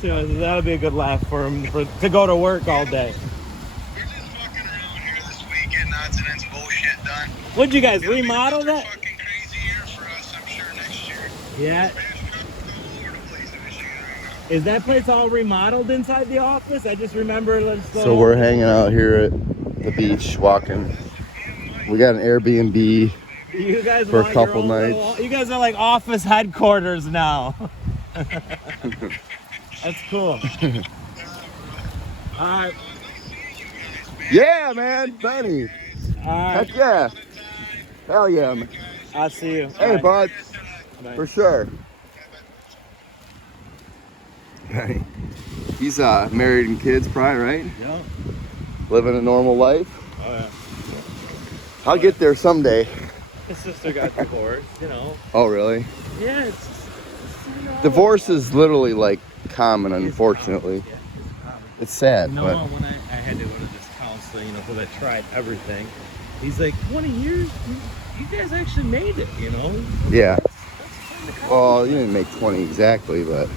So that'll be a good laugh for him to go to work all day. We're just fucking around here this week, getting odds and ends bullshit done. What'd you guys It'll be remodel another that? fucking crazy year for us, I'm sure, next year. Yeah. Smash cuts all over the place in Michigan right now. Is that place all remodeled inside the office? I just remember. So we're hanging out here at the beach, walking. We got an Airbnb You guys for a want couple your own nights. You guys are like office headquarters now. That's cool. All right. Yeah, man, Benny. All right. Heck yeah. Hell yeah, man. I'll see you. Hey, Bye. bud. Bye. For sure. Benny. He's married and kids, probably, right? Yeah. Living a normal life. Oh yeah. I'll get there someday. His sister got divorced. You know. Oh, really? Yeah. It's you know, Divorce is literally like common, unfortunately. Yeah, it's common. It's sad, No, but when I had to go to this counseling, you know, because I tried everything. He's like, 20 years? You guys actually made it, you know? yeah. That's kinda cool. Well, you didn't make 20 exactly, but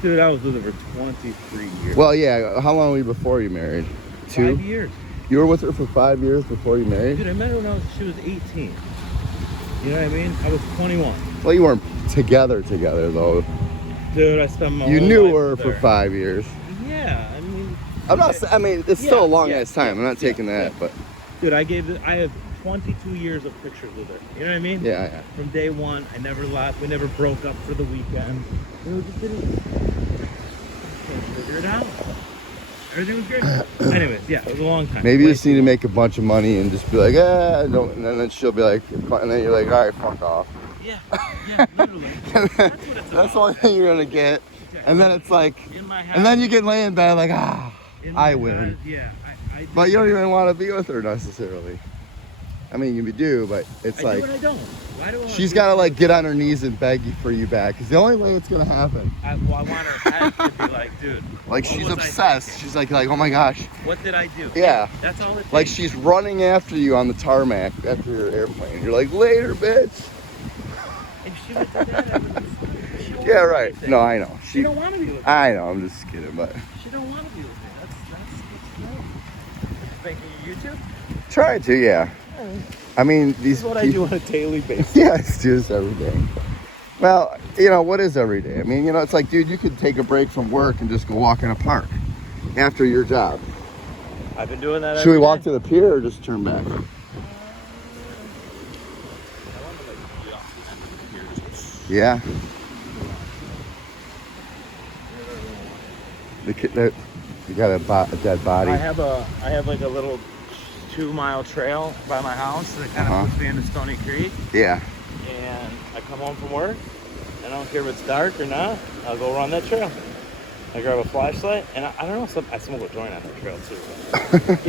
Dude, I was with her for 23 years. well, yeah. How long were you before you married? 2? 5 years. You were with her for 5 years before you married? Dude, I met her when she was 18. You know what I mean? I was 21. Well, you weren't together though. Dude, I spent my You whole knew life her with for 5 years. Yeah, I mean, I'm not. I mean, it's still a long Yeah, ass time. I'm not taking yeah, that, but dude, I have 22 years of pictures with her. You know what I mean? yeah. From day one, I never left. We never broke up for the weekend. We just didn't figure it out. Everything was great. Anyways, yeah, it was a long time. Maybe you Way just need too to long. make a bunch of money and just be like, don't. And then she'll be like, and then you're like, all right, fuck off. Yeah, literally. That's what it's That's about. the only thing you're gonna get. And then it's like, In my house. and then you get laying in bed like, in my I win. house, yeah, I But you don't even want to be with her necessarily. I mean, you do, but it's I like do and I don't. Why do I? she's got to like get on her knees and beg you for you back. It's the only way it's gonna happen. I want her head to be like, dude. Like what she's was I obsessed. She's like, oh my gosh. thinking? What did I do? Yeah. That's all it takes. Like she's running after you on the tarmac after your airplane. You're like, later, bitch. If she would do that, I would. She don't Yeah, want right. anything. No, I know. She don't want to be with me. I know. I'm just kidding, but She don't want to be with me. That's great. Thinking YouTube? try to, yeah. I mean, This these is what I do on a daily basis. Yeah, it's just every day. Well, you know, what is every day? I mean, you know, it's like, dude, you could take a break from work and just go walk in a park after your job. I've been doing that. Should we every walk day. to the pier or just turn back? Yeah. You got a dead body. I have like a little 2-mile trail by my house that kind of puts me into Stony Creek, Yeah. and I come home from work. I don't care if it's dark or not. I'll go run that trail. I grab a flashlight, and I don't know. I smoke a joint on the trail too.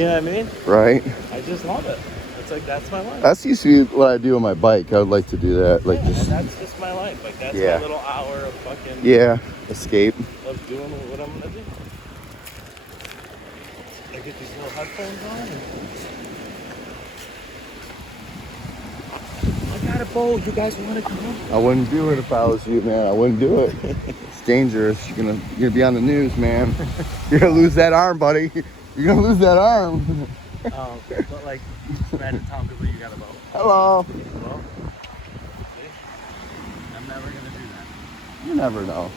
You know what I mean? Right. I just love it. It's like that's my life. That's used to be what I do on my bike. I would like to do that. Like Yeah, just and that's just my life. Like that's Yeah. my little hour of fucking escape. of doing what I'm gonna do. I get these little headphones on. And I got a boat. You guys want to come? I wouldn't do it if I was you, man. I wouldn't do it. It's dangerous. You're gonna be on the news, man. You're gonna lose that arm, buddy. You're gonna lose that arm. But like, imagine Tom Goodley, you got a boat. Hello. Well, see? I'm never gonna do that. You never know.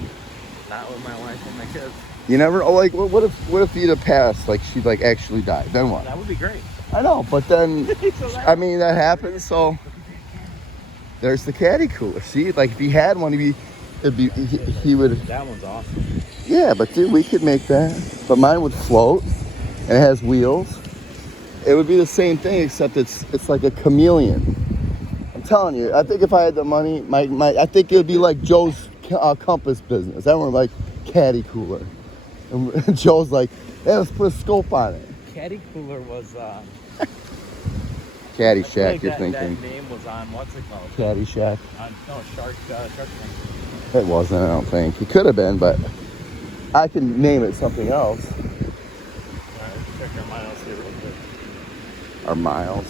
Not with my wife and my kids. You never. Oh, like what if you'd have passed? Like she'd like actually died. Then what? That would be great. I know, but then So that- I mean that happens. So there's the caddy cooler. See, like if he had one, he would. That one's awesome. Yeah, but dude, we could make that. But mine would float, and it has wheels. It would be the same thing, except it's like a chameleon. I'm telling you. I think if I had the money, I think it would be like Joe's compass business. Everyone like caddy cooler, and Joe's like, hey, let's put a scope on it. Caddy cooler was. Caddy I feel Shack, like you're that thinking. name was on what's it called? Caddy Shack. No, Shark Tank. It wasn't, I don't think. It could have been, but I can name it something else. All right, let's check our miles here real quick. Or miles.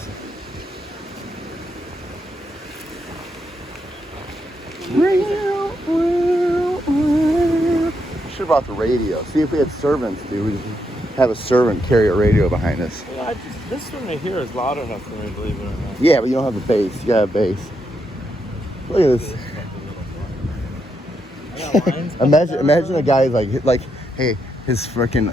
should have brought the radio. See if we had servants, dude. We just have a servant carry a radio behind us. Yeah, this one right here is loud enough for me, believe it or not. Yeah, but you don't have the bass. You gotta have bass. Look at this. Imagine a guy like, hey, his fishing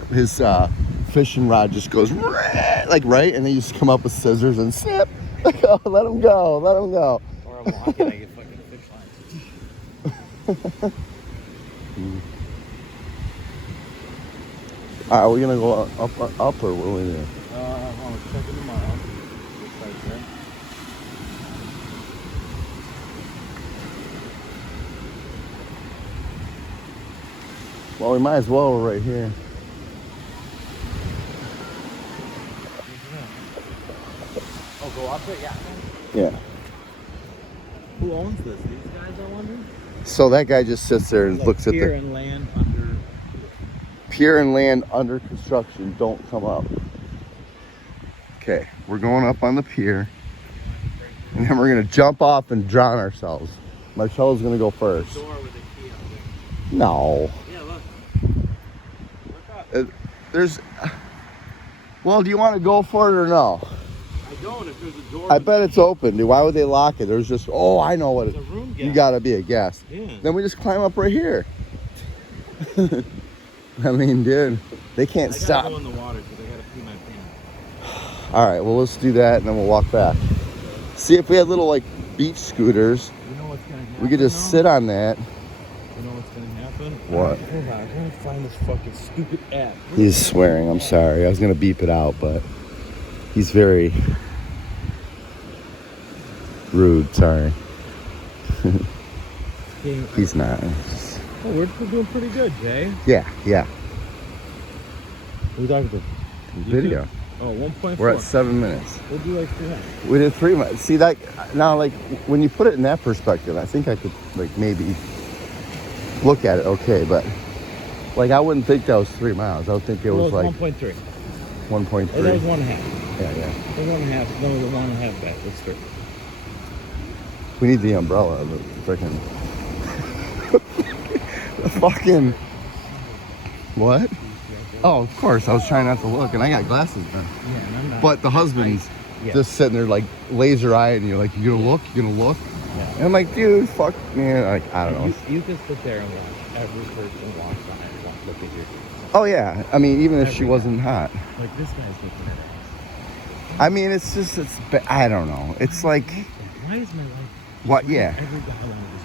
rod just goes like right, and then you just come up with scissors and snip. Oh, let him go. Let him go. Or I'm walking, I get fucking fish lines. Are we gonna go up or what are we doing? I'll check it tomorrow. Looks like there. Well, we might as well. We're right here. Oh, go up it? Yeah. Yeah. Who owns this? These guys, I wonder? So that guy just sits there and looks at pier the and land under. pier and land under construction. Don't come up. Okay, we're going up on the pier, and then we're gonna jump off and drown ourselves. Marcella's gonna go first. Door with a key out there. No. Yeah, look. Look up. There's. Well, do you want to go for it or no? I don't. If there's a door. I bet it's open, dude. Why would they lock it? There's just. Oh, I know what it There's is. a room You gap. gotta be a guest. Yeah. Then we just climb up right here. I mean, dude, they can't I stop. gotta go in the water because I gotta pee my pants. All right, well, let's do that, and then we'll walk back. See if we had little like beach scooters. You know what's gonna happen? We could just now? sit on that. You know what's gonna happen? What? Hold on, I gotta find this fucking stupid app. He's swearing. I'm sorry. I was gonna beep it out, but he's very rude. Sorry. He's not. Oh, we're doing pretty good, Jay. Yeah, yeah. Who's talking to? Video. Oh, 1.4. We're at 7 minutes. We'll do like 3 minutes. We did 3 minutes. See that now? Like when you put it in that perspective, I think I could like maybe look at it. Okay, but like I wouldn't think that was 3 miles. I would think it was like 1.3. 1.3. Or that was 1.5. Yeah, yeah. The 1.5. No, the 1.5 back. That's 3. We need the umbrella. The freaking. The fucking. What? Oh, of course. I was trying not to look, and I got glasses on. Yeah, and I'm not. But the husband's Yeah. just sitting there like laser eyeing you, like you gonna look, you gonna look. Yeah. And I'm like, dude, fuck, man. Like I don't know. You can sit there and watch every person walk by and look at your. Oh yeah. I mean, even if she wasn't hot. Like this guy's looking at it. I mean, it's just I don't know. It's like Why is my life? what? Yeah. Every guy on this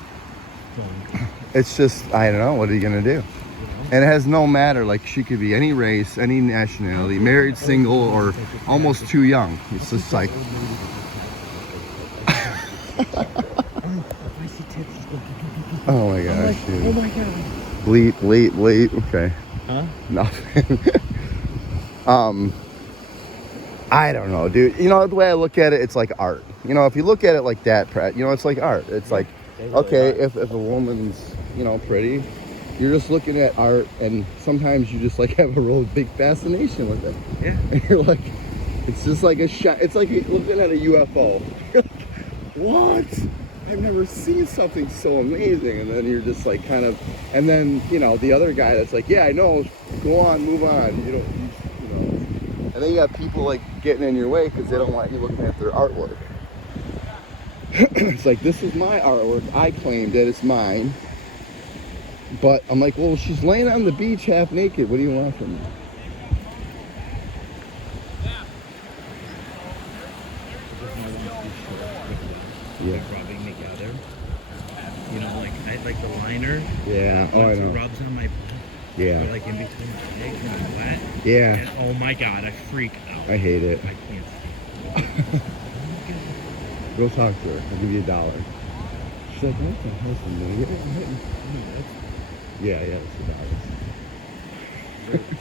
phone. It's just I don't know. What are you gonna do? And it has no matter. Like she could be any race, any nationality, married, single, or almost too young. It's just like. Oh my gosh, dude. Oh my god. Bleep, bleep, bleep. Okay. Huh? Nothing. I don't know, dude. You know, the way I look at it, it's like art. You know, if you look at it like that, you know, it's like art. It's like, okay, if a woman's, you know, pretty, you're just looking at art, and sometimes you just like have a real big fascination with it. Yeah. And you're like, it's just like a shot. It's like looking at a UFO. You're like, what? I've never seen something so amazing. And then you're just like kind of, and then, you know, the other guy that's like, yeah, I know, go on, move on. You know. And then you got people like getting in your way because they don't want you looking at their artwork. It's like, this is my artwork. I claimed it. It's mine. But I'm like, well, she's laying on the beach half naked. What do you want from me? Yeah. Rubbing together. You know, like I like the liner. Yeah. Oh, I Once it know. rubs on my butt. Yeah. Or like in between my legs and my butt. Yeah. And, oh my god, I freak out. I hate it. I can't Go talk to her. I'll give you $1. She's like, what the hell's the money? Yeah, it's $1.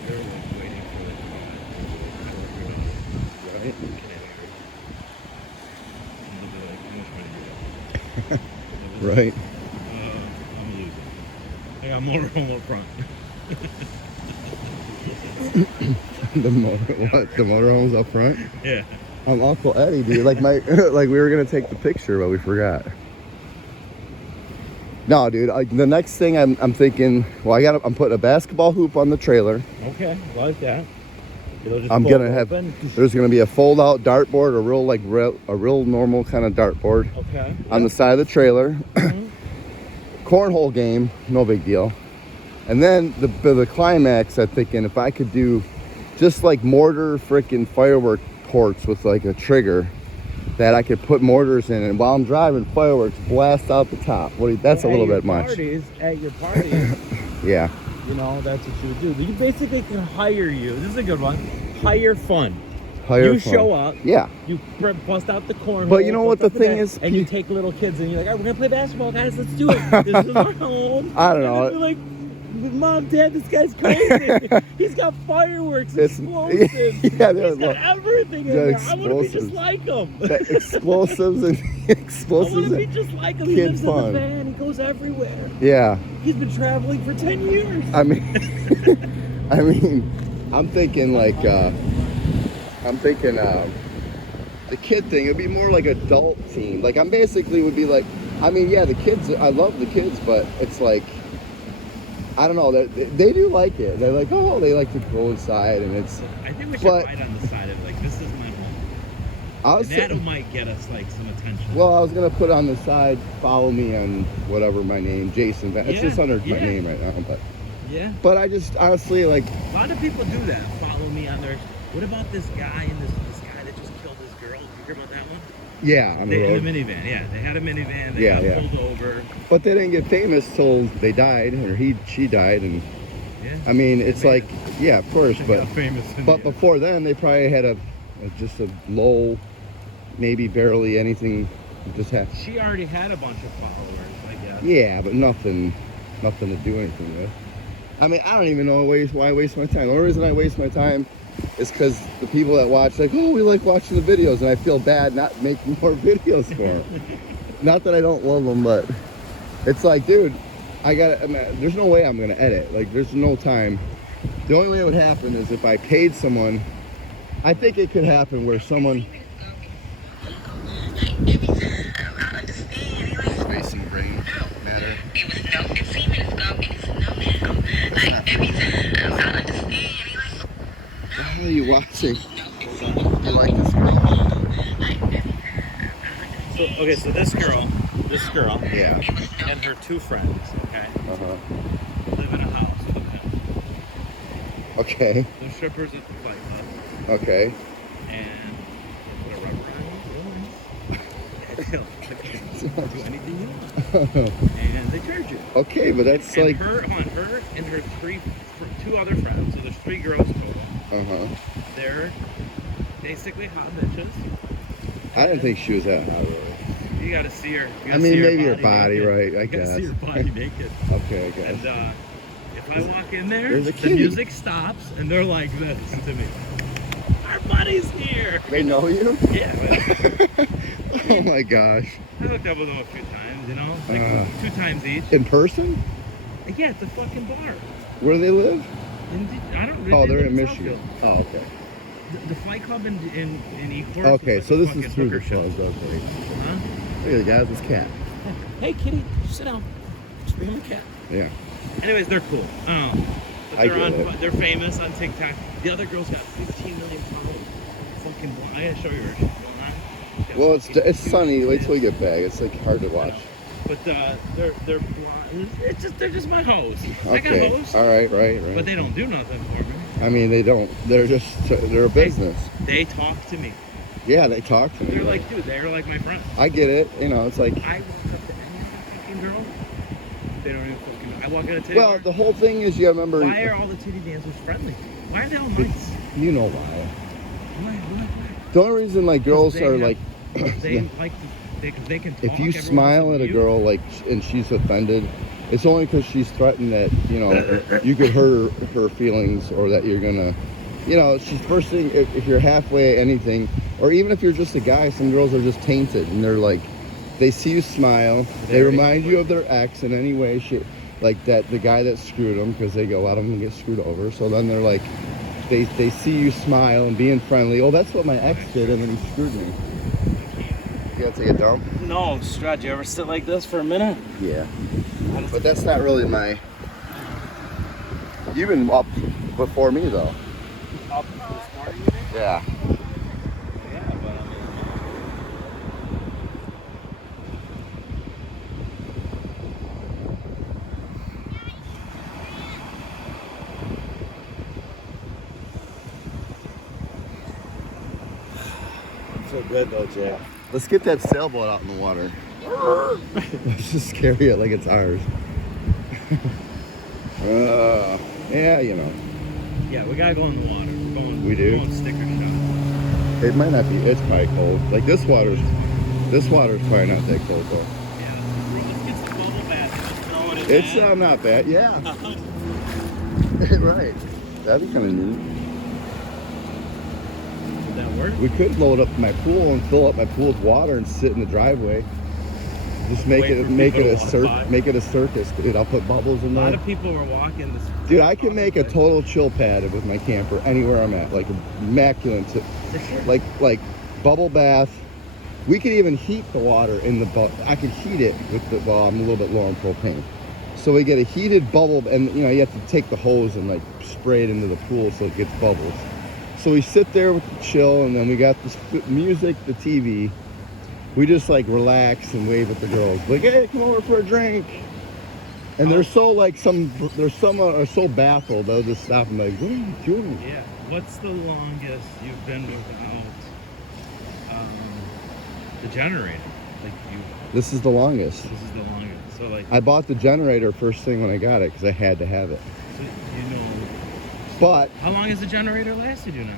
They're like waiting for the Right? Right. I'm losing. I got more front. The motorhome's up front. Yeah. I'm Uncle Eddie, dude. Like like we were gonna take the picture, but we forgot. No, dude. The next thing I'm thinking. Well, I'm putting a basketball hoop on the trailer. Okay, like that. It'll just I'm fold gonna have. open. There's gonna be a fold-out dartboard, a real normal kind of dartboard Okay. on the side of the trailer. Cornhole game, no big deal. And then the climax, I'm thinking if I could do just like mortar freaking firework ports with like a trigger that I could put mortars in, and while I'm driving, fireworks blast out the top. That's a little bit much. At your parties, Yeah. you know, that's what you would do. You basically can hire you. This is a good one. Hire fun. Hire You fun. show up. Yeah. You bust out the cornhole. But you know what bust the out thing bat, is? and you take little kids and you're like, all right, we're gonna play basketball, guys. Let's do it. This is our home. I don't know. And they're like, Mom, Dad, this guy's crazy. He's got fireworks, explosives. Yeah, He's got everything in there. I want to be just like him. Explosives and I want explosives. to be just like him. He Kid lives fun. in the van. He goes everywhere. Yeah. He's been traveling for 10 years. I mean, I'm thinking like, the kid thing. It'd be more like adult themed. Like I'm basically would be like, I mean, yeah, the kids. I love the kids, but it's like, I don't know. They do like it. They're like, oh, they like to go inside, and it's. I think we should but- write on the side of it, like, this is my home. I was And that saying- might get us, like, some attention. Well, I was gonna put on the side, follow me on whatever my name, Jason. It's Yeah, just under my yeah. name right now, Yeah. but I just honestly like. A lot of people do that. Follow me on their. What about this guy and this guy that just killed his girl? Did you hear about that one? Yeah, on the They road. had a minivan. Yeah, they had a minivan. They Yeah, got yeah. pulled over. But they didn't get famous till they died, or she died, and Yeah. I mean, it's Man. like, yeah, of course, They but got famous. in but the- before then they probably had just a low, maybe barely anything, just had. She already had a bunch of followers, I guess. Yeah, but nothing to do anything with. I mean, I don't even know why I waste my time. The only reason I waste my time is because the people that watch, like, oh, we like watching the videos, and I feel bad not making more videos for them. Not that I don't love them, but it's like, dude, there's no way I'm gonna edit. Like, there's no time. The only way it would happen is if I paid someone. I think it could happen where someone. Space and brain matter. What the hell are you watching? You like this girl? So this girl, Yeah. and her two friends, okay, Uh-huh. live in a house with a pimp. Okay. They're strippers at the Fight Club, Okay. and they put a rubber on you, do anything you want, and they charge you. Okay, but that's And like. her and her two other friends, so there's 3 girls total. Uh-huh. They're basically hot bitches. I didn't think she was that hot, really. You gotta see her. You I gotta mean, see maybe her naked. body, right, I You gotta see guess. her body naked. Okay, I guess. And if I walk in there, There's a the kitty. music stops, and they're like this to me. Our buddy's here. They know you? Yeah. But Oh my gosh. I hooked up with them a few times, you know, like 2 times each. In person? Yeah, it's a fucking bar. Where do they live? I don't. Oh, they're live in Michigan. Southfield. Oh, okay. The Fight Club in Ecorse. Okay, is so like this a is fucking through the hooker show. clothes. Okay. Huh? Look at the guy with his cat. Hey, kitty, sit down. Just bring him a cat. Yeah. Anyways, they're cool. But I they're get it. they're famous on TikTok. The other girl's got 15 million followers. Fucking blind. I gotta show you her. She's going on. She's got Well, it's 15 sunny. Wait till we million. get back. It's like hard to watch. But they're blind. They're just my host. I got Okay. hosts, All right. but they don't do nothing for me. I mean, they don't. They're a business. They talk to me. Yeah, they talk to me. They're like, dude, they're like my friends. I get it. You know, it's like. I walk up to any fucking girl. They don't even fucking know. I walk in a titty Well, bar. the whole thing is you gotta remember. Why are all the titty dancers friendly? Why are they all nice? You know why. Why? The only reason like girls they are have- like. They like they can talk. If you everyone smile wants at to a be you. girl like and she's offended, it's only because she's threatened that you could hurt her feelings or that you're gonna, she's first thing. If you're halfway anything, or even if you're just a guy, some girls are just tainted and they're like, they see you smile, they remind you of their ex in any way, like that the guy that screwed them, because a lot of them get screwed over. So then they're like, they see you smile and being friendly. Oh, that's what my ex did, and then he screwed me. You gotta take a dump? No, Strad, you ever sit like this for a minute? Yeah. But that's not really my. You've been up before me though. Up this morning, you think? Yeah. Yeah, but I mean. So good though, Jay. Let's get that sailboat out in the water. Let's just carry it like it's ours. Yeah, you know. Yeah, we gotta go in the water. We're going, We do? We're going sticker shot. It might not be. It's probably cold. Like this water's probably not that cold though. Yeah, let's get some bubble bath. Let's throw it in It's that. not bad. Yeah. Right. That'd be kind of neat. Would that work? We could load up my pool and fill up my pool with water and sit in the driveway. Just make Wait it for make it people a to walk by. make it a circus, dude. I'll put bubbles in A lot there. of people were walking this. Dude, I can make a total chill pad with my camper anywhere I'm at, like immaculate. For sure. Like bubble bath. We could even heat the water in the I could heat it with the. Well, I'm a little bit low on propane, so we get a heated bubble, and you know you have to take the hose and like spray it into the pool so it gets bubbles. So we sit there with the chill, and then we got the music, the TV. We just like relax and wave at the girls, like, hey, come over for a drink. And they're so like some are so baffled, they'll just stop and be like, what are you doing? Yeah. What's the longest you've been without the generator? Like you. This is the longest. This is the longest. So like. I bought the generator first thing when I got it because I had to have it. So, you know. But How long has the generator lasted you now?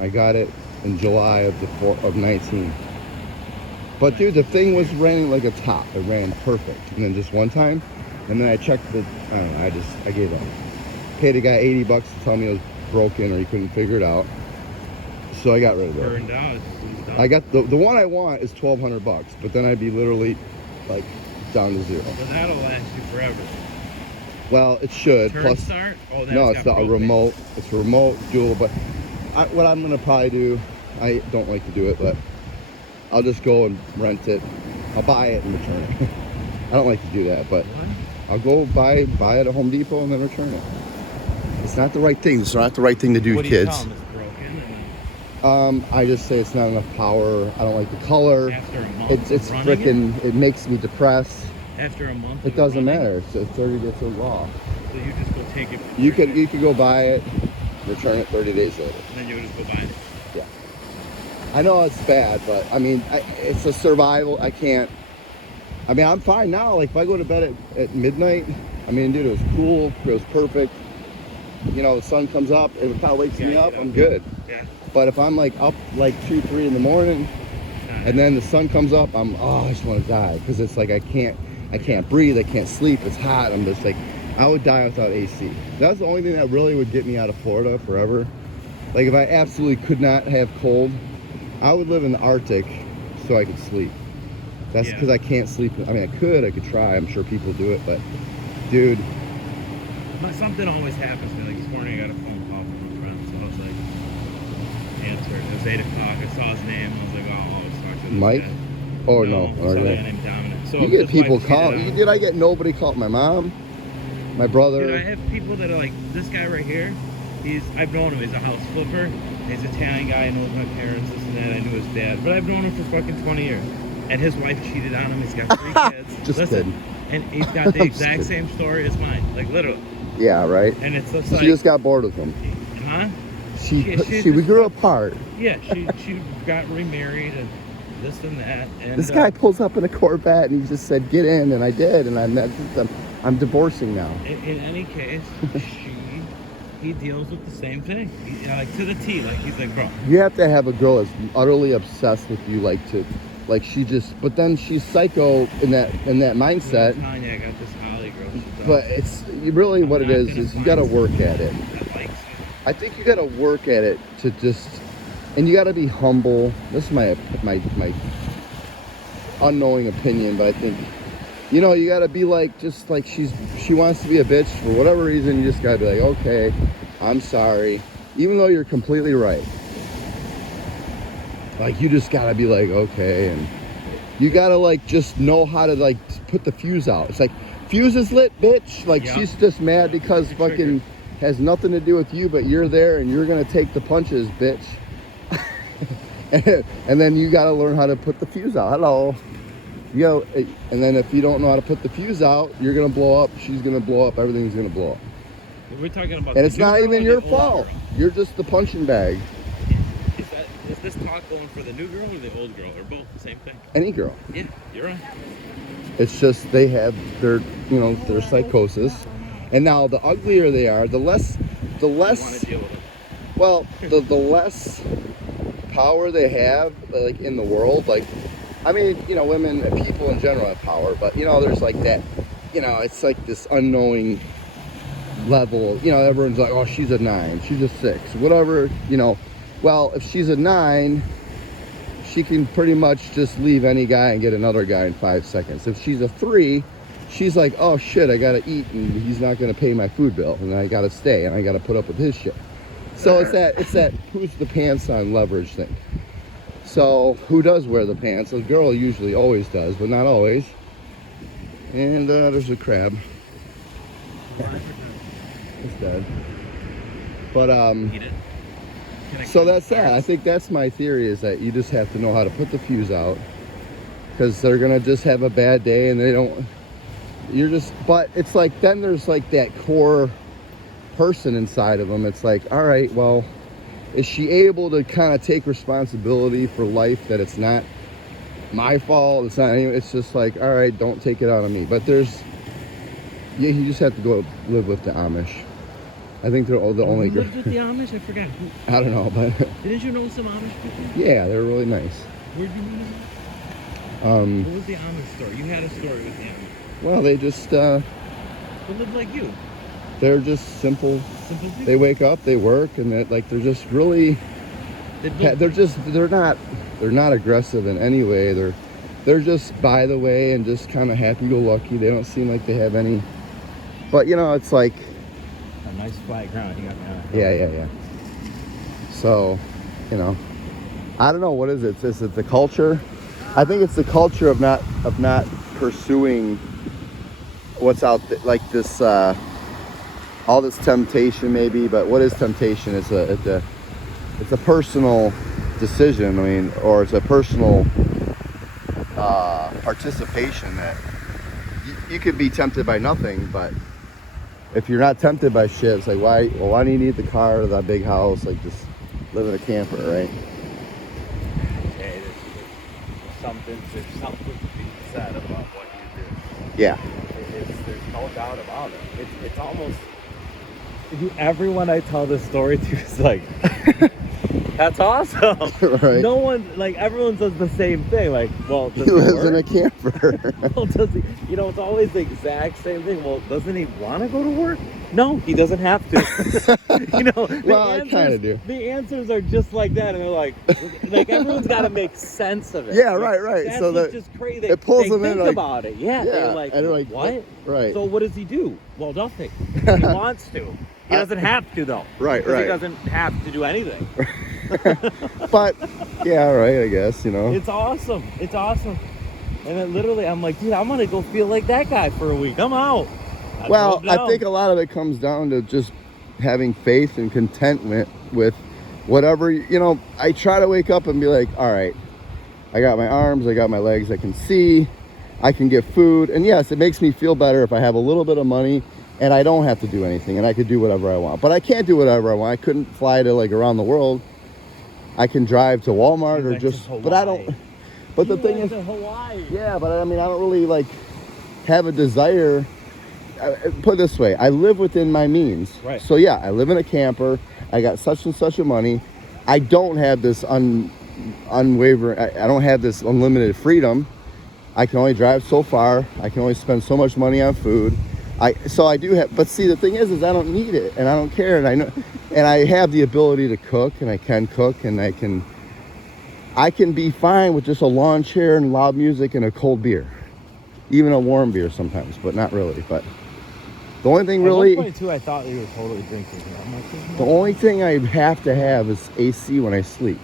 I got it in July of 19. But dude, the thing was running like a top. It ran perfect. And then just one time, and then I checked I don't know, I gave up. Paid a guy $80 to tell me it was broken or he couldn't figure it out. So I got rid of it. Burned out. It's done. I got the one I want is $1,200, but then I'd be literally like down to zero. But that'll last you forever. Well, it should. Turn Plus, start? Oh, that's no, it's got not a propane. remote. It's a remote dual. But what I'm gonna probably do, I don't like to do it, but I'll just go and rent it. I'll buy it and return it. I don't like to do that, but What? I'll go buy it at Home Depot and then return it. It's not the right thing. It's not the right thing to do, What do you kids. tell them? It's broken. And I just say it's not enough power. I don't like the color. after a month It's of running freaking. It makes me depressed. after a month. It of doesn't running, matter. It's 30 days off. So you just go take it. You could go buy it, return it 30 days later. And then you would just go buy it. Yeah. I know it's bad, but I mean, it's a survival. I can't. I mean, I'm fine now. Like if I go to bed at midnight, I mean, dude, it was cool. It was perfect. You know, the sun comes up. If it kind of wakes me Yeah, up, yeah. I'm good. Yeah. But if I'm like up like 2, 3 in the morning, and then the sun comes up, I just want to die because it's like I can't breathe. I can't sleep. It's hot. I'm just like, I would die without AC. That's the only thing that really would get me out of Florida forever. Like if I absolutely could not have cold, I would live in the Arctic so I could sleep. That's Yeah. because I can't sleep. I mean, I could try. I'm sure people do it, but dude, But something always happens to me. Like this morning, I got a phone call from a friend, so I was like, answered. It was 8 o'clock. I saw his name. I was like, oh, I'll talk to this Mike? guy. Oh no, Some guy okay. named Dominic. So You get his people wife call. cheated on him. Did I get nobody call? My mom, my brother. Dude, I have people that are like, this guy right here, I've known him, he's a house flipper, he's an Italian guy, knows my parents, this and that, I knew his dad, but I've known him for fucking 20 years. And his wife cheated on him, he's got 3 kids. Just Listen, kidding. and he's got the I'm exact just same story as mine, like literally. Yeah, right. And it's just She like, just got bored with him. huh? We just- grew apart. Yeah, she got remarried and this and that. And This guy pulls up in a Corvette and he just said, "Get in," and I did, and I'm divorcing now. in any case, he deals with the same thing. Like to the T, like he's like, bro. You have to have a girl that's utterly obsessed with you, but then she's psycho in that mindset. I'm telling you, I got this Holly girl. she does. But it's really what it is you got to work at it. That likes me. I think you got to work at it to just, and you got to be humble. This is my unknowing opinion, but I think, you know, you got to be like, just like she wants to be a bitch for whatever reason. You just got to be like, okay, I'm sorry, even though you're completely right. Like you just got to be like, okay, and you got to like just know how to like put the fuse out. It's like fuse is lit, bitch. Like Yeah. she's just mad because Trigger. fucking has nothing to do with you, but you're there and you're gonna take the punches, bitch. And then you gotta learn how to put the fuse out. Hello. You go, and then if you don't know how to put the fuse out, you're gonna blow up. She's gonna blow up. Everything's gonna blow up. We're talking about. And the it's new not girl even or your the old fault. girl? You're just the punching bag. Is this talk going for the new girl or the old girl, or both the same thing? Any girl. Yeah, you're right. It's just they have their, their psychosis. And now the uglier they are, the less, I want to deal with it. well, the less power they have, like in the world. Like, I mean, women, people in general have power, but there's like that, it's like this unknowing level. Everyone's like, oh, she's a 9, she's a 6, whatever. Well, if she's a 9, she can pretty much just leave any guy and get another guy in 5 seconds. If she's a 3, she's like, oh shit, I gotta eat and he's not gonna pay my food bill and I gotta stay and I gotta put up with his shit. So it's that who's the pants on leverage thing. So who does wear the pants? A girl usually always does, but not always. And there's a crab. It's dead. But Eat it. Can I so keep that's it? that. I think that's my theory, is that you just have to know how to put the fuse out, because they're gonna just have a bad day and they don't. But it's like, then there's like that core person inside of them. It's like, all right, well, is she able to kind of take responsibility for life, that it's not my fault, it's not anyway, it's just like, all right, don't take it out on me. But you just have to go live with the Amish. I think they're the only Who lived with the Amish? I forgot. I don't know, but Didn't you know some Amish people? yeah, they're really nice. Where'd you meet them? What was the Amish story? You had a story with the Amish. Well, they just They live like you. they're just simple. Simple people. They wake up, they work, and they're just really, they're not aggressive in any way. They're just by the way and just kind of happy-go-lucky. They don't seem like they have any, but it's like, a nice flat ground. You got yeah. So, I don't know, what is it? Is it the culture? I think it's the culture of not pursuing what's out there, like this, all this temptation maybe. But what is temptation? It's a personal decision. I mean, or it's a personal participation that you could be tempted by nothing, but if you're not tempted by shit, it's like, why do you need the car or that big house? Like, just live in a camper, right? Okay, there's something to be said about what you do. Yeah. There's no doubt about it. It's almost. Everyone I tell this story to is like, that's awesome. Right. No one, like, everyone says the same thing. Like, well, He does lives work? in a camper. Well, does he? It's always the exact same thing. Well, doesn't he want to go to work? No, he doesn't have to. The Well, I answers, kinda do. The answers are just like that, and they're like everyone's got to make sense of it. Yeah, right. That's So what's that just crazy. it pulls they them in, think like, about it. Yeah, yeah, they're like, and they're like, what? right. So what does he do? Well, nothing. He wants to. He doesn't have to though. Right. He doesn't have to do anything. But yeah, right. I guess It's awesome. It's awesome. And then literally, I'm like, dude, I'm gonna go feel like that guy for a week. I'm out. Well, drove down. I think a lot of it comes down to just having faith and contentment with whatever. I try to wake up and be like, all right, I got my arms, I got my legs, I can see, I can get food, and yes, it makes me feel better if I have a little bit of money and I don't have to do anything and I could do whatever I want. But I can't do whatever I want. I couldn't fly to like around the world. I can drive to Walmart You or went just, to but I don't. Hawaii. But the You thing went is, to Hawaii. yeah, but I mean, I don't really like have a desire. Put it this way, I live within my means. Right. So yeah, I live in a camper. I got such and such a money. I don't have this unwavering. I don't have this unlimited freedom. I can only drive so far. I can only spend so much money on food. So I do have. But see, the thing is I don't need it, and I don't care, and I know, and I have the ability to cook, and I can cook, and I can be fine with just a lawn chair and loud music and a cold beer. Even a warm beer sometimes, but not really. But the only thing really, At one point too, I thought you were totally drinking. I'm like, there's the no- only thing I have to have is AC when I sleep.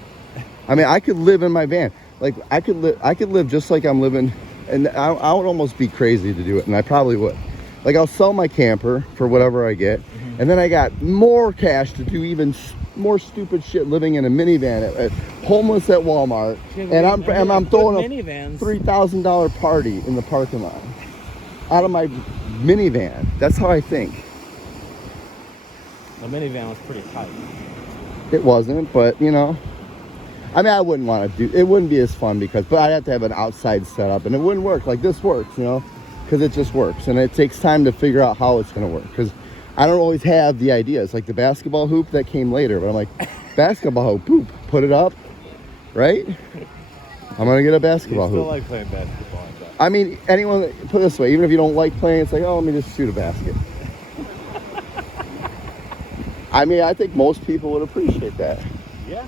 I mean, I could live in my van. Like I could live just like I'm living, and I would almost be crazy to do it, and I probably would. Like I'll sell my camper for whatever I get, and then I got more cash to do even more stupid shit, living in a minivan, homeless at Walmart, and I'm throwing a minivans. $3,000 party in the parking lot out of my minivan. That's how I think. The minivan was pretty tight. It wasn't, but you know, I mean, I wouldn't want to do. It wouldn't be as fun but I'd have to have an outside setup, and it wouldn't work like this works, you know, because it just works, and it takes time to figure out how it's gonna work. Because I don't always have the ideas. Like the basketball hoop that came later, but I'm like, basketball hoop, boop, put it up, right? I'm gonna get a basketball You still hoop. like playing basketball, I bet. I mean, anyone, put it this way, even if you don't like playing, it's like, oh, let me just shoot a basket. I mean, I think most people would appreciate that. Yeah.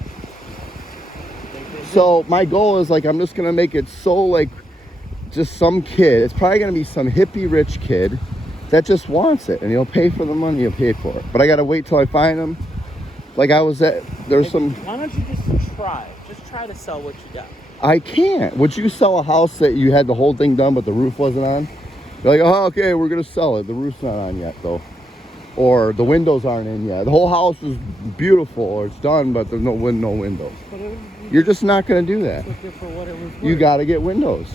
So my goal is like, I'm just gonna make it so like, just some kid. It's probably gonna be some hippie rich kid that just wants it, and he'll pay for the money. He'll pay for it. But I gotta wait till I find him. Like I was at, there's some. Why don't you just try? Just try to sell what you got. I can't. Would you sell a house that you had the whole thing done, but the roof wasn't on? You're like, oh, okay, we're gonna sell it. The roof's not on yet, though, or the windows aren't in yet. The whole house is beautiful, or it's done, but there's no windows. You're just not gonna do that. Took it for what it was worth. You gotta get windows.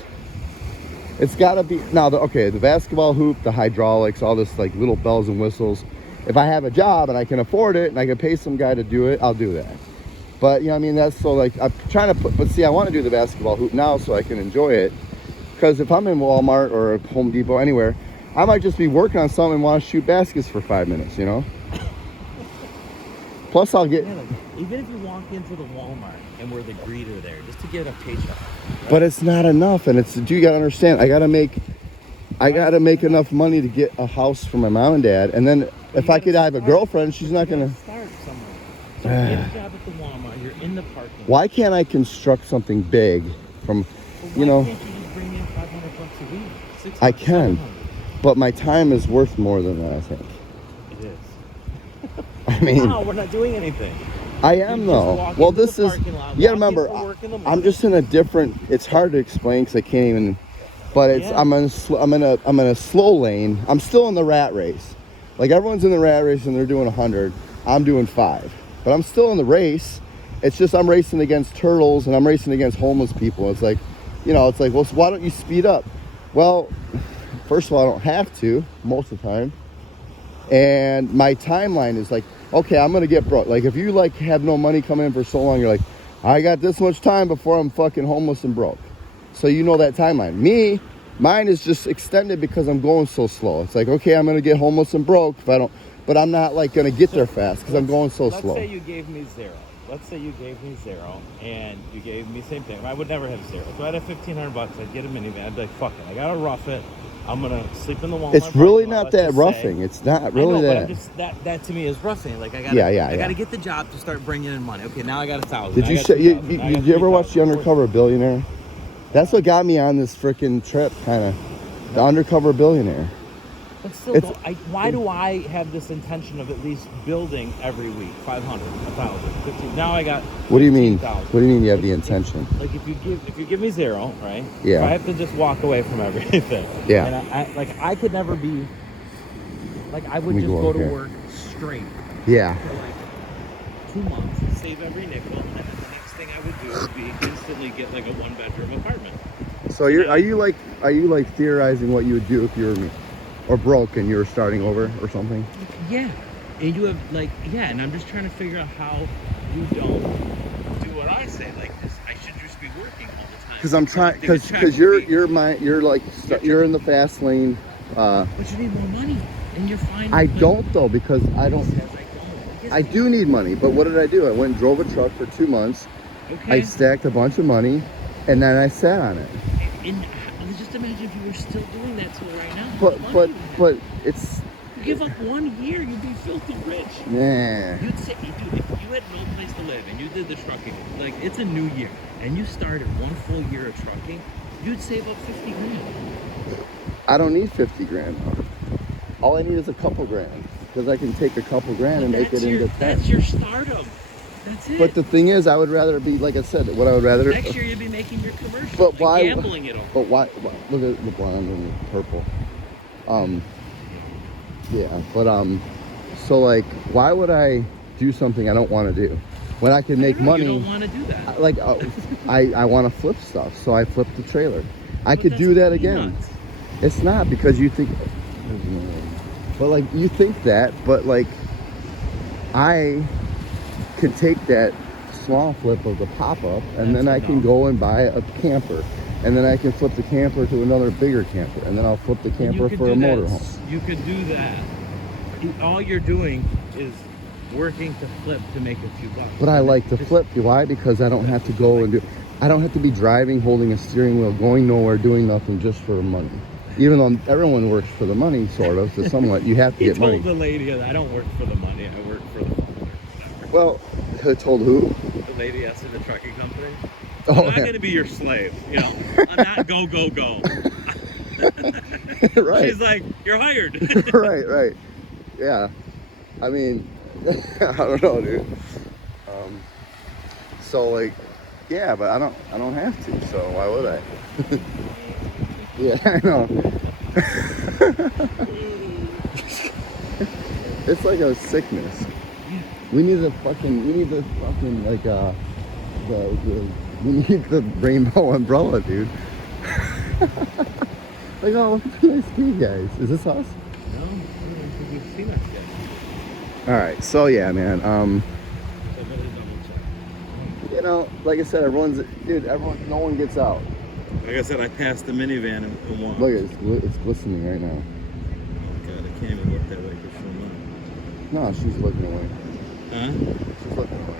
It's gotta be now. The basketball hoop, the hydraulics, all this like little bells and whistles. If I have a job and I can afford it and I can pay some guy to do it, I'll do that. But you know, what I mean, that's so like I'm trying to put. But see, I want to do the basketball hoop now so I can enjoy it. Because if I'm in Walmart or Home Depot, anywhere, I might just be working on something and want to shoot baskets for 5 minutes. You know. Plus, I'll get. Yeah, like, even if you walk into the Walmart and we're the greeter there, just to get a paycheck. Right? But it's not enough, and you gotta understand. I gotta make enough money to get a house for my mom and dad, and then if I could have a girlfriend, she's not gonna start somewhere. So you get a job at the Walmart. You're in the parking lot. Why can't I construct something big from, But you know? Why can't you just bring in $500 a week? 600, I can, 700? but my time is worth more than that, I think. It is. I mean, No, we're not doing anything. I You am just though. walk Well, into this the is. parking lot, You gotta walk in remember, for work in the I'm morning. just in a different. It's hard to explain because I can't even. But it's Yeah. I'm in a slow lane. I'm still in the rat race. Like everyone's in the rat race and they're doing 100. I'm doing 5. But I'm still in the race. It's just I'm racing against turtles and I'm racing against homeless people. It's like, you know, it's like, well, so why don't you speed up? Well, first of all, I don't have to most of the time. And my timeline is like, okay, I'm gonna get broke. Like if you like have no money coming in for so long, you're like, I got this much time before I'm fucking homeless and broke. So you know that timeline. Mine is just extended because I'm going so slow. It's like, okay, I'm gonna get homeless and broke if I don't, but I'm not like gonna get there fast because I'm going so slow. Let's say you gave me 0. Let's say you gave me 0 and you gave me same thing. I would never have 0. So I'd have $1,500. I'd get a minivan. I'd be like, fuck it. I gotta rough it. I'm gonna sleep in the Walmart. It's really parking lot, not let's that just roughing. say. It's not I really know, but that. I'm just, that to me is roughing. Like I gotta, Yeah. I gotta get the job to start bringing in money. Okay, now I got 1,000. Did you did you ever watch The Undercover Billionaire? That's what got me on this freaking trip, kind of. The Undercover Billionaire. But still, why do I have this intention of at least building every week 500, 1,000, 15? Now I got. What do you mean? 15,000. What do you mean you have the intention? Like if you give me 0, right? Yeah. If I have to just walk away from everything. Yeah. And I could never be. Like I would Let me just go go over to here. work straight Yeah. for like 2 months, save every nickel, and then the next thing I would do would be instantly get like a 1-bedroom apartment. So are you like theorizing what you would do if you were me, or broke and you were starting over or something? Yeah. And you have and I'm just trying to figure out how you don't do what I say. Like this, I should just be working all the time. Because I'm trying. The check Because would be- you're in the fast lane. But you need more money, and you're fine. I with don't though, because I don't. Says I don't. I do need money, but what did I do? I went and drove a truck for 2 months. Okay. I stacked a bunch of money, and then I sat on it. And just imagine if you were still doing that till right now. how much money But you would have. but it's. You give up 1 year, you'd be filthy rich. Nah. You'd say, dude, if you had no place to live and you did the trucking, like it's a new year, and you started 1 full year of trucking, you'd save up 50 grand. I don't need 50 grand. All I need is a couple grand, because I can take a couple grand and make it into 10. That's your stardom. That's it. But the thing is, I would rather be, like I said, what I would rather. Next year you'd be making your commercial. But why? Gambling it all. But why? Look at the blonde and the purple. Yeah, but so like, why would I do something I don't want to do when I can make money? You don't want to do that. Like, I want to flip stuff, so I flipped the trailer. I But could that's do that again. peanuts. It's not because you think, but like you think that, but like I could take that small flip of the pop-up, and then I can go and buy a camper, and then I can flip the camper to another bigger camper, and then I'll flip the camper You could for a do that. motorhome. You could do that. All you're doing is working to flip to make a few bucks. But I like to flip. Why? Because I don't have to go and do. I don't have to be driving, holding a steering wheel, going nowhere, doing nothing just for money. Even though everyone works for the money, sort of, to somewhat, you have to He get told money. the lady, I don't work for the money, I work for the father. Well, I told who? The lady that's in the trucking company. Oh, I'm not yeah. going to be your slave. You know, I'm not go, go, go. Right. She's like, you're hired. Right. Yeah. I mean, I don't know, dude. So like, yeah, but I don't have to. So why would I? Yeah, I know. It's like a sickness. We need the fucking like we need the rainbow umbrella, dude. Like, oh, look at these ski guys. Is this us? No, I don't think we've seen us yet. All right, so yeah, man. So I better double check. You know, like I said, no one gets out. Like I said, I passed the minivan and walked. Look, it's glistening right now. Oh God, I can't even look that way for so long. No, she's looking away. Huh? She's looking away.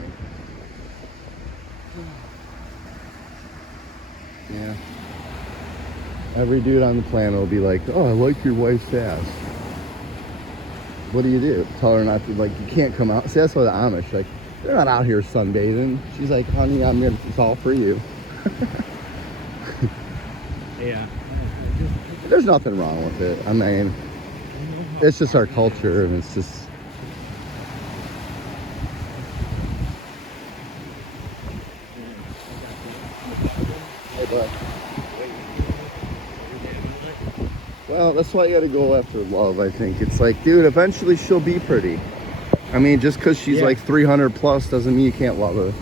Yeah. Every dude on the planet will be like, "Oh, I like your wife's ass." What do you do? Tell her not to, like, you can't come out. See, that's why the Amish, like, they're not out here sunbathing. She's like, "Honey, it's all for you." Yeah. There's nothing wrong with it. I mean, it's just our culture, and it's just. Hey, bud. Well, that's why you gotta go after love, I think. It's like, dude, eventually she'll be pretty. I mean, just because she's like 300 plus doesn't mean you can't love her.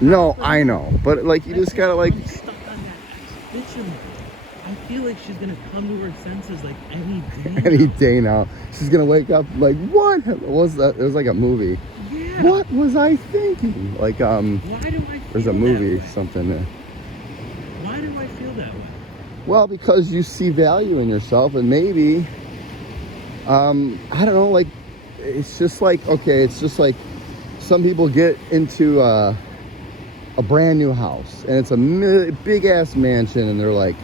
No, I know. But, like, you just gotta, like. I'm stuck on that bitch. I feel like she's gonna come to her senses like any day. Any day now. She's gonna wake up like, what was that? It was like a movie. Yeah. What was I thinking? Like, Why do I feel there's a that movie, way? something there. Why do I feel that way? Well, because you see value in yourself, and maybe, I don't know, like, it's just like, okay, it's just like some people get into a brand new house, and it's a big ass mansion, and they're like,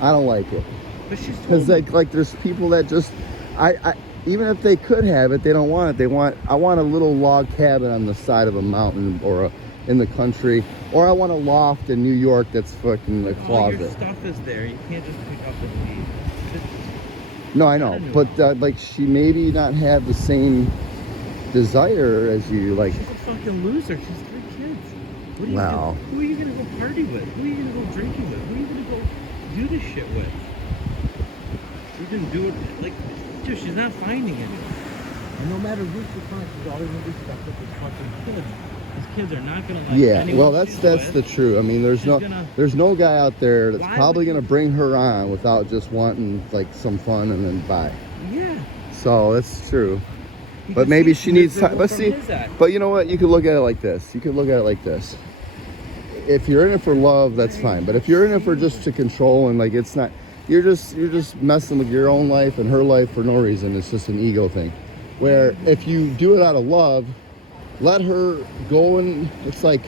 I don't like it. But she's Because like there's people that just, I even if they could have it, they don't want it. I want a little log cabin on the side of a mountain or in the country, or I want a loft in New York that's fucking a all your closet. stuff is there. You can't just pick up and leave. No, I know, but like she maybe not have the same desire as you. Like, She's a fucking loser. She's 3 kids. What are you Wow. gonna, who are you gonna go party with? Who are you gonna go drinking with? Who are you gonna go do this shit with? You can do it like, dude. She's not finding anyone. And no matter who she finds, she's always gonna be stuck with the fucking kids. These kids are not gonna like. yeah, anyone well, that's she's the with. truth. I mean, there's She's no guy out there that's Why probably would gonna you- bring her on without just wanting like some fun and then bye. Yeah. So that's true. You But can maybe see she needs time. miserable But from see, his end. but you know what? You could look at it like this. If you're in it for love, that's fine. But if you're in it for just to control and like it's not, you're just messing with your own life and her life for no reason. It's just an ego thing. Where if you do it out of love, let her go, and it's like,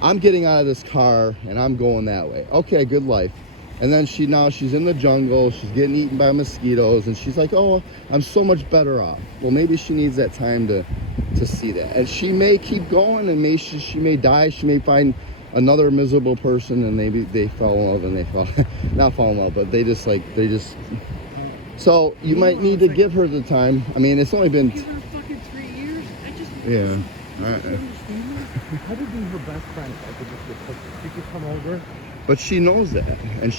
I'm getting out of this car and I'm going that way. Okay, good life. And then she's in the jungle, she's getting eaten by mosquitoes, and she's like, oh, I'm so much better off. Well, maybe she needs that time to see that. And she may keep going, and she may die, she may find another miserable person, and maybe they fall in love, and they not fall in love, but they just, so you might need to give her the time. I mean, it's only been, Give her fucking 3 years. I just. yeah. I would be her best friend if I could just get. She could come over But she knows that, and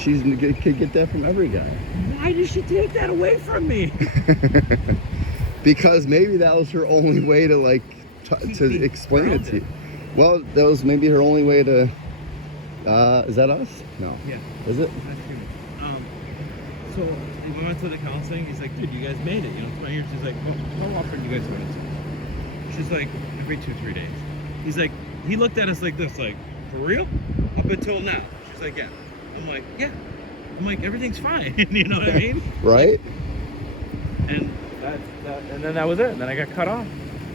could get that from every guy. Why did she take that away from me? Because maybe that was her only way to like to explain it to you. Well, that was maybe her only way to. Is that us? No. Yeah. Is it? So we went to the counseling. He's like, dude, you guys made it. You know, 20 years. He's like, how often do you guys go to? She's like, every 2-3 days. He's like, he looked at us like this, like, for real? Up until now. She's like, yeah. I'm like, yeah. I'm like, everything's fine. You know what I mean? Right. And and then that was it. And then I got cut off.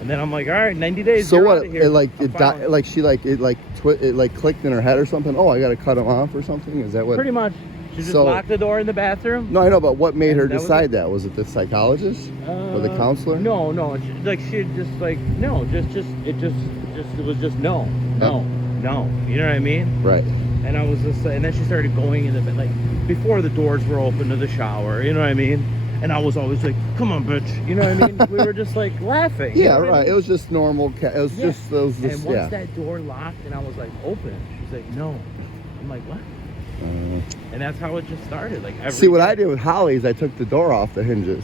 And then I'm like, all right, 90 days. So you're what? outta here. It like I'm it died. fine. Like she like it like it like clicked in her head or something. Oh, I got to cut him off or something. Is that what? Pretty much. She just So- locked the door in the bathroom. No, I know, but what made And her that was decide it. that? Was it the psychologist or the counselor? No. She just like no, it was just no. You know what I mean? Right. And I was just, and then she started going in the bed, like before the doors were open to the shower. You know what I mean? And I was always like, "Come on, bitch." You know what I mean? We were just like laughing. you Yeah, know what I right. mean? It was just normal. It was Yeah. just those. And once Yeah. that door locked, and I was like, "Open," she's like, "No." I'm like, "What?" And that's how it just started. Like every See what I did with Holly is I took the door off the hinges.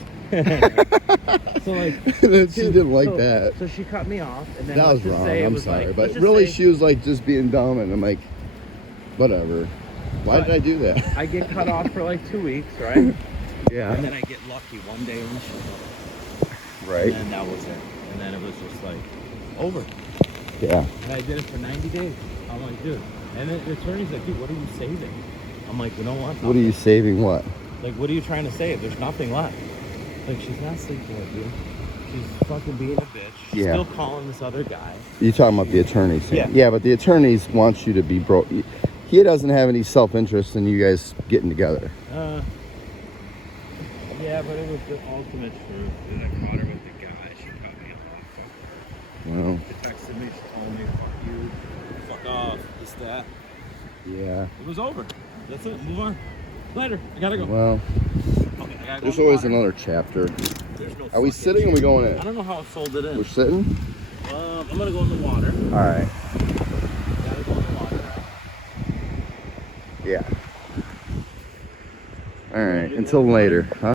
So like, And she didn't like so- that. So she cut me off, and then That let's was just wrong. say it I'm was sorry, like, but let's just really, say she was like just being dumb, and I'm like, whatever. Why But- did I do that? I get cut off for like 2 weeks, right? And Yeah. then I get lucky one day when she And Right. then that was it. And then it was just like over. Yeah. And I did it for 90 days. I'm like, dude. And then the attorney's like, dude, what are you saving? I'm like, you know what? What are you saving? What? Like, what are you trying to save? There's nothing left. Like, she's not sleeping with you. She's fucking being a bitch. She's Yeah. still calling this other guy. You talking about the attorneys? Yeah. Yeah, but the attorneys want you to be broke. He doesn't have any self-interest in you guys getting together. Yeah, but it was the ultimate truth. And I caught her with the guy. She cut me off. Well, She texted me. She told me, fuck you. Fuck off. This, that. yeah. It was over. That's it. Move on. Later. I gotta go. Well, Okay, I gotta go there's in the always water. another chapter. There's no Are we fucking sitting or are we going I in? don't know how I folded in. We're sitting? I'm gonna go in the water. All right. Gotta go in the water. Yeah. All right. Until later. Huh?